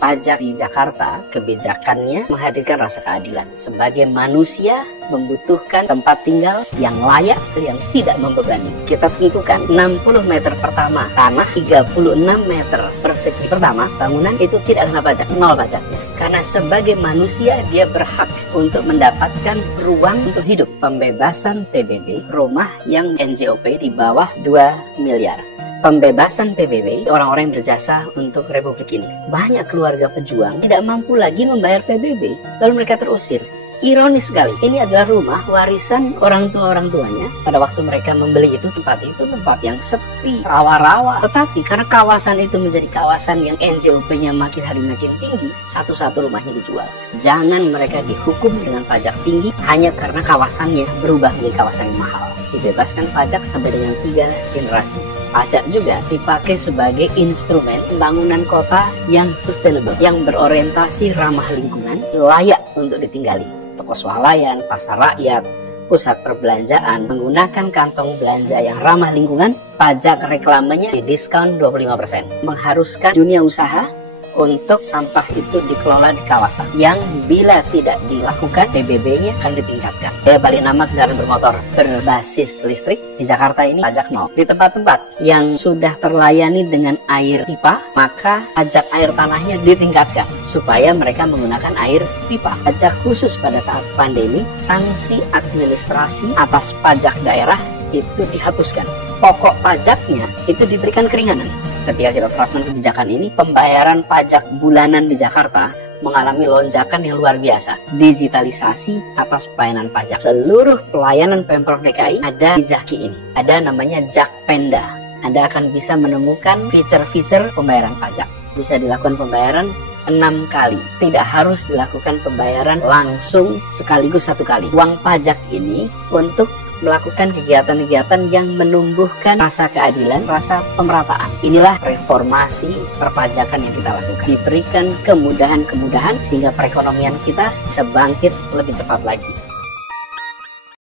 Pajak di Jakarta, kebijakannya menghadirkan rasa keadilan. Sebagai manusia membutuhkan tempat tinggal yang layak, yang tidak membebani. Kita tentukan 60 meter pertama tanah, 36 meter persegi pertama bangunan itu tidak kena pajak, nol pajaknya. Karena sebagai manusia dia berhak untuk mendapatkan ruang untuk hidup. Pembebasan PBB rumah yang NJOP di bawah 2 miliar. Pembebasan PBB orang-orang yang berjasa untuk Republik ini. Banyak keluarga pejuang tidak mampu lagi membayar PBB, lalu mereka terusir. Ironis sekali, ini adalah rumah warisan orang tuanya. Pada waktu mereka membeli itu tempat yang sepi, rawa-rawa. Tetapi karena kawasan itu menjadi kawasan yang NJOP-nya makin hari makin tinggi, satu-satu rumahnya dijual. Jangan mereka dihukum dengan pajak tinggi hanya karena kawasannya berubah menjadi kawasan yang mahal. Dibebaskan pajak sampai dengan 3 generasi. Pajak juga dipakai sebagai instrumen pembangunan kota yang sustainable, yang berorientasi ramah lingkungan, layak untuk ditinggali. Toko swalayan, pasar rakyat, pusat perbelanjaan menggunakan kantong belanja yang ramah lingkungan, pajak reklamenya didiskon 25%. Mengharuskan dunia usaha untuk sampah itu dikelola di kawasan yang bila tidak dilakukan PBB-nya akan ditingkatkan. Daya balik nama kendaraan bermotor berbasis listrik di Jakarta ini pajak nol. Di tempat-tempat yang sudah terlayani dengan air pipa, maka pajak air tanahnya ditingkatkan supaya mereka menggunakan air pipa. Pajak khusus pada saat pandemi, sanksi administrasi atas pajak daerah itu dihapuskan. Pokok pajaknya itu diberikan keringanan. Ketika kita terapkan kebijakan ini, pembayaran pajak bulanan di Jakarta mengalami lonjakan yang luar biasa. Digitalisasi atas pelayanan pajak. Seluruh pelayanan Pemprov DKI ada di Jaki ini. Ada namanya Jakpenda. Anda akan bisa menemukan fitur-fitur pembayaran pajak. Bisa dilakukan pembayaran 6 kali. Tidak harus dilakukan pembayaran langsung sekaligus 1 kali. Uang pajak ini untuk melakukan kegiatan-kegiatan yang menumbuhkan rasa keadilan, rasa pemerataan. Inilah reformasi perpajakan yang kita lakukan. Diberikan kemudahan-kemudahan sehingga perekonomian kita bisa bangkit lebih cepat lagi.